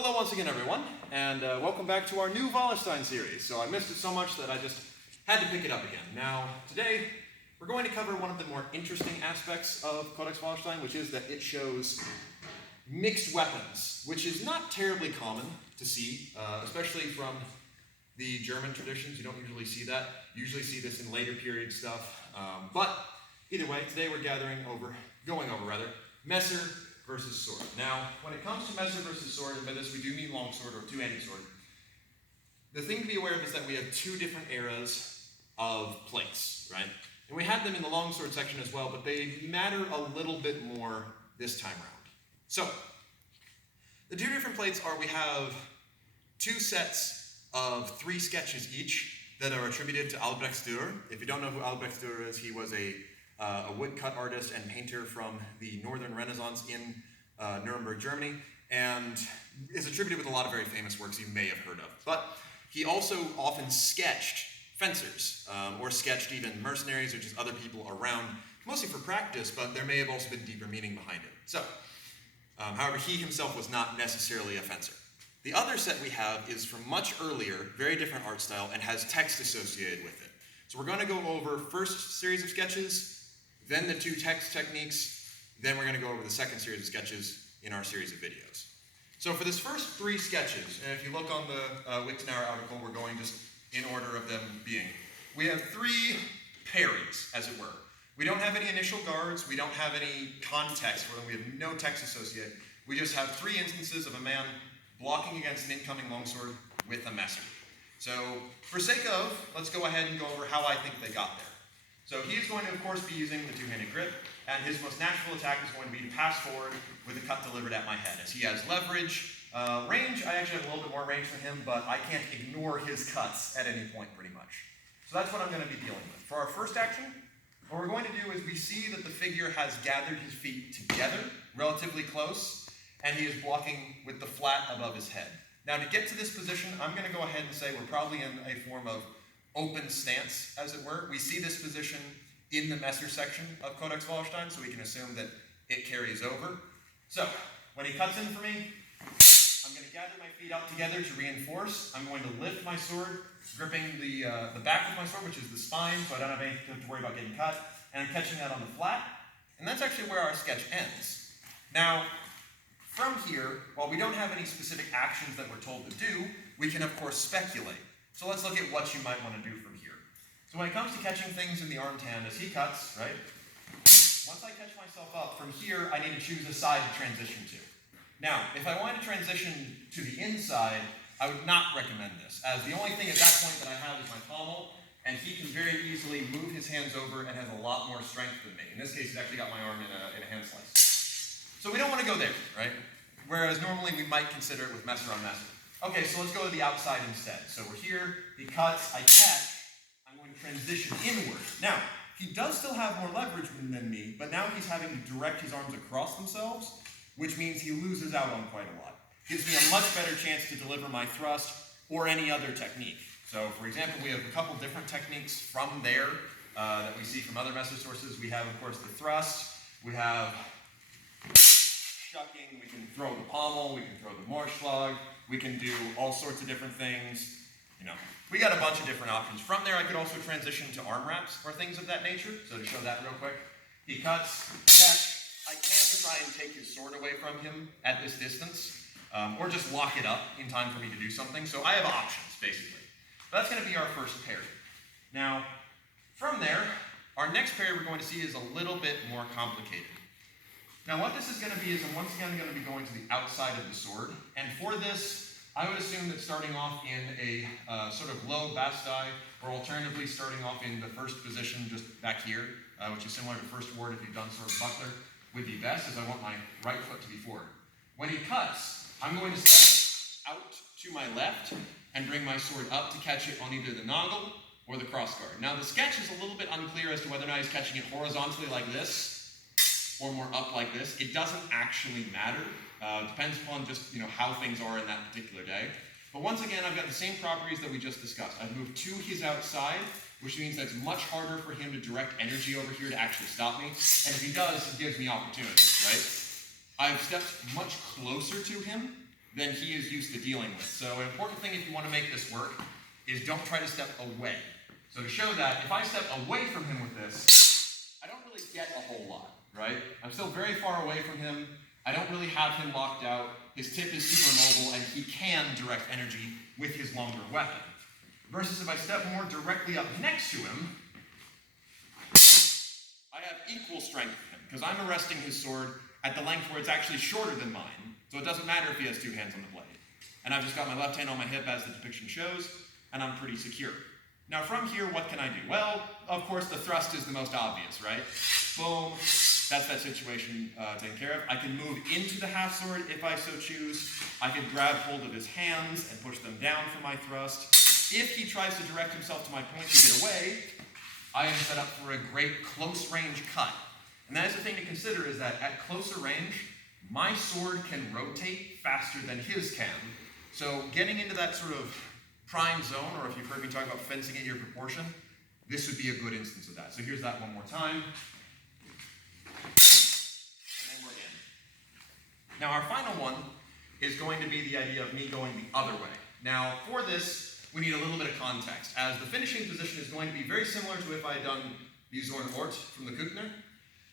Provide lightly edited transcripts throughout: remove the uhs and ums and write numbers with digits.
Hello once again, everyone, and welcome back to our new Wallerstein series. So I missed it so much that I just had to pick it up again. Now, today, we're going to cover one of the more interesting aspects of Codex Wallerstein, which is that it shows mixed weapons, which is not terribly common to see, especially from the German traditions. You don't usually see that. You usually see this in later period stuff. But either way, today we're going over Messer versus sword. Now, when it comes to Messer versus sword, and by this we do mean longsword or two-handed sword, the thing to be aware of is that we have two different eras of plates, right? And we had them in the longsword section as well, but they matter a little bit more this time around. So, the two different plates are we have two sets of 3 sketches each that are attributed to Albrecht Dürer. If you don't know who Albrecht Dürer is, he was a woodcut artist and painter from the Northern Renaissance in Nuremberg, Germany, and is attributed with a lot of very famous works you may have heard of. But he also often sketched fencers, or sketched even mercenaries, which is other people around, mostly for practice, but there may have also been deeper meaning behind it. So, however, he himself was not necessarily a fencer. The other set we have is from much earlier, very different art style, and has text associated with it. So we're going to go over first series of sketches, then the 2 text techniques, then we're going to go over the second series of sketches in our series of videos. So for this first 3 sketches, and if you look on the Wiktenauer article, we're going just in order of them being. We have 3 parries, as it were. We don't have any initial guards, we don't have any context for them, we have no text associated. We just have 3 instances of a man blocking against an incoming longsword with a messer. So for sake of, let's go ahead and go over how I think they got there. So he is going to, of course, be using the two-handed grip, and his most natural attack is going to be to pass forward with a cut delivered at my head, as he has leverage. Range, I actually have a little bit more range than him, but I can't ignore his cuts at any point, pretty much. So that's what I'm going to be dealing with. For our first action, what we're going to do is we see that the figure has gathered his feet together, relatively close, and he is blocking with the flat above his head. Now, to get to this position, I'm going to go ahead and say we're probably in a form of open stance, as it were. We see this position in the Messer section of Codex Wallerstein, so we can assume that it carries over. So, when he cuts in for me, I'm going to gather my feet up together to reinforce. I'm going to lift my sword, gripping the back of my sword, which is the spine, so I don't have anything to worry about getting cut, and I'm catching that on the flat. And that's actually where our sketch ends. Now, from here, while we don't have any specific actions that we're told to do, we can, of course, speculate. So let's look at what you might want to do from here. So when it comes to catching things in the armed hand, as he cuts, right? Once I catch myself up, from here, I need to choose a side to transition to. Now, if I wanted to transition to the inside, I would not recommend this, as the only thing at that point that I have is my pommel, and he can very easily move his hands over and has a lot more strength than me. In this case, he's actually got my arm in a hand slice. So we don't want to go there, right? Whereas normally we might consider it with messer on messer. Okay, so let's go to the outside instead. So we're here, he cuts, I catch, I'm going to transition inward. Now, he does still have more leverage than me, but now he's having to direct his arms across themselves, which means he loses out on quite a lot. Gives me a much better chance to deliver my thrust or any other technique. So, for example, we have a couple different techniques from there that we see from other Messer sources. We have, of course, the thrust, we have shucking, we can throw the pommel, we can throw the Morschlag, we can do all sorts of different things. You know, we got a bunch of different options. From there, I could also transition to arm wraps or things of that nature. So to show that real quick, he cuts, catch. I can try and take his sword away from him at this distance, or just lock it up in time for me to do something. So I have options, basically. But that's going to be our first parry. Now, from there, our next parry we're going to see is a little bit more complicated. Now what this is going to be is I'm once again going to be going to the outside of the sword, and for this, I would assume that starting off in a sort of low bastei, or alternatively starting off in the first position just back here, which is similar to first ward if you've done sword buckler, would be best, as I want my right foot to be forward. When he cuts, I'm going to step out to my left and bring my sword up to catch it on either the noggle or the crossguard. Now the sketch is a little bit unclear as to whether or not he's catching it horizontally like this, or more up like this. It doesn't actually matter. Depends upon just how things are in that particular day. But once again, I've got the same properties that we just discussed. I've moved to his outside, which means that it's much harder for him to direct energy over here to actually stop me. And if he does, it gives me opportunities, right? I've stepped much closer to him, than he is used to dealing with. So an important thing if you want to make this work is don't try to step away. So to show that, if I step away from him with this, I don't really get a whole lot, right? I'm still very far away from him. I don't really have him locked out. His tip is super mobile, and he can direct energy with his longer weapon. Versus if I step more directly up next to him, I have equal strength with him, because I'm arresting his sword at the length where it's actually shorter than mine, so it doesn't matter if he has two hands on the blade. And I've just got my left hand on my hip as the depiction shows, and I'm pretty secure. Now from here, what can I do? Well, of course, the thrust is the most obvious, right? Boom, that's that situation taken care of. I can move into the half sword if I so choose. I can grab hold of his hands and push them down for my thrust. If he tries to direct himself to my point to get away, I am set up for a great close range cut. And that is the thing to consider, is that at closer range, my sword can rotate faster than his can. So getting into that sort of prime zone, or if you've heard me talk about fencing at your proportion, this would be a good instance of that. So here's that one more time. And then we're in. Now our final one is going to be the idea of me going the other way. Now for this, we need a little bit of context, as the finishing position is going to be very similar to if I had done the Zorn Ort from the Kukner.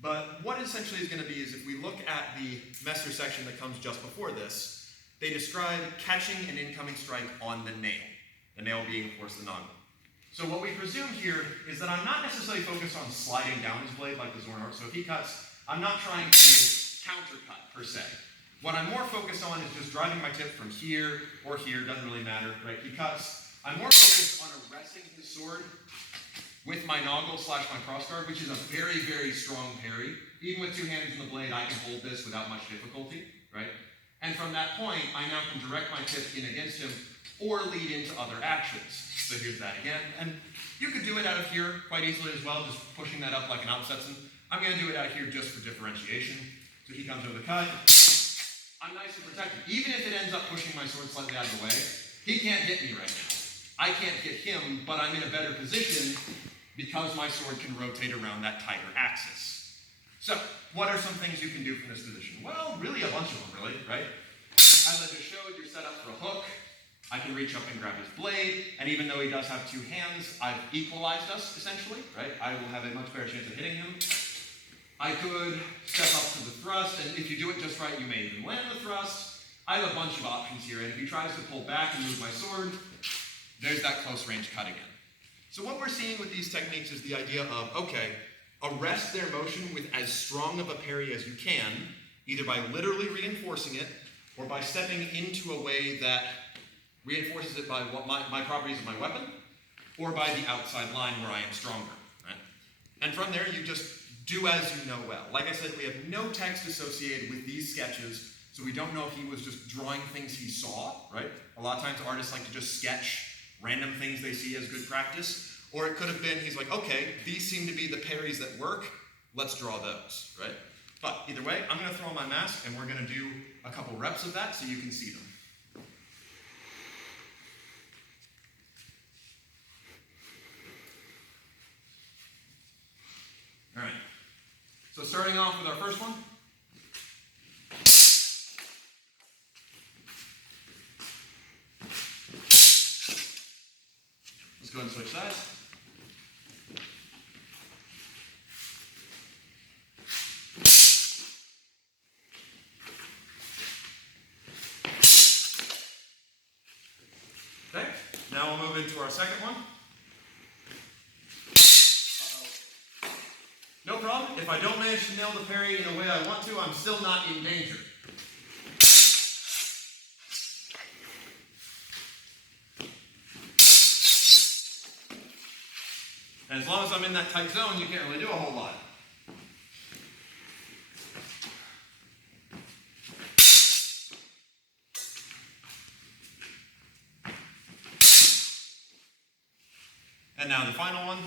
But what essentially is going to be is if we look at the Messer section that comes just before this, they describe catching an incoming strike on the nail being, of course, the noggle. So what we presume here is that I'm not necessarily focused on sliding down his blade like the Zorn Ort. So if he cuts, I'm not trying to countercut per se. What I'm more focused on is just driving my tip from here or here, doesn't really matter, right? He cuts. I'm more focused on arresting his sword with my noggle / my crossguard, which is a very, very strong parry. Even with two hands on the blade, I can hold this without much difficulty, right? And from that point, I now can direct my tip in against him or lead into other actions. So here's that again. And you could do it out of here quite easily as well, just pushing that up like an Absetzen. I'm going to do it out of here just for differentiation. So he comes over the cut. I'm nice and protected. Even if it ends up pushing my sword slightly out of the way, he can't hit me right now. I can't hit him, but I'm in a better position because my sword can rotate around that tighter axis. So, what are some things you can do from this position? Well, really a bunch of them, really, right? As I just showed, you're set up for a hook. I can reach up and grab his blade, and even though he does have two hands, I've equalized us, essentially, right? I will have a much better chance of hitting him. I could step up to the thrust, and if you do it just right, you may even land the thrust. I have a bunch of options here, and if he tries to pull back and move my sword, there's that close range cut again. So what we're seeing with these techniques is the idea of, okay, arrest their motion with as strong of a parry as you can, either by literally reinforcing it, or by stepping into a way that reinforces it by what my properties of my weapon, or by the outside line where I am stronger. Right? And from there, you just do as you know well. Like I said, we have no text associated with these sketches, so we don't know if he was just drawing things he saw, right? A lot of times artists like to just sketch random things they see as good practice, or it could have been, he's like, okay, these seem to be the parries that work, let's draw those, right? But either way, I'm gonna throw on my mask and we're gonna do a couple reps of that so you can see them. All right, so starting off with our first one. Let's go ahead and switch sides. Okay, now we'll move into our second one. No problem, if I don't manage to nail the parry in a way I want to, I'm still not in danger. And as long as I'm in that tight zone, you can't really do a whole lot. And now the final one.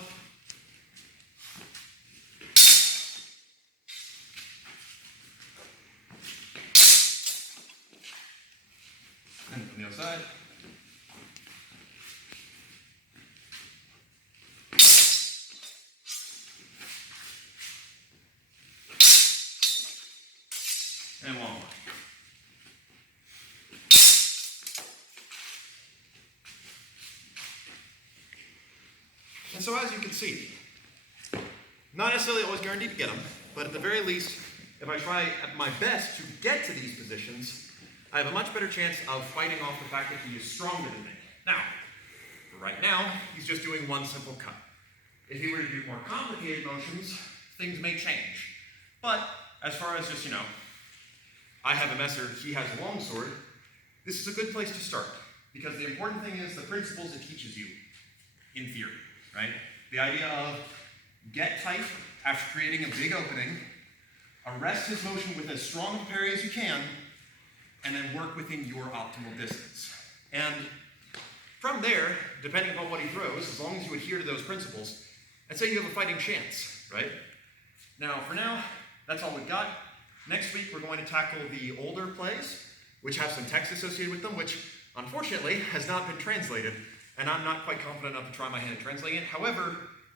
And from the other side. And one more. so as you can see, not necessarily always guaranteed to get them, but at the very least, if I try at my best to get to these positions, I have a much better chance of fighting off the fact that he is stronger than me. Now, right now, he's just doing one simple cut. If he were to do more complicated motions, things may change. But as far as just, I have a messer, he has a longsword, this is a good place to start. Because the important thing is the principles it teaches you, in theory, right? The idea of get tight after creating a big opening, arrest his motion with as strong a parry as you can, and then work within your optimal distance. And from there, depending upon what he throws, as long as you adhere to those principles, I'd say you have a fighting chance, right? Now, for now, that's all we've got. Next week, we're going to tackle the older plays, which have some text associated with them, which unfortunately has not been translated, and I'm not quite confident enough to try my hand at translating it. However,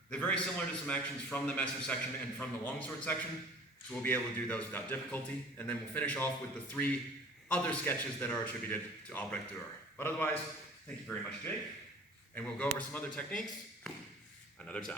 they're very similar to some actions from the messer section and from the longsword section, so we'll be able to do those without difficulty, and then we'll finish off with the 3 other sketches that are attributed to Albrecht Dürer. But otherwise, thank you very much, Jake, and we'll go over some other techniques another time.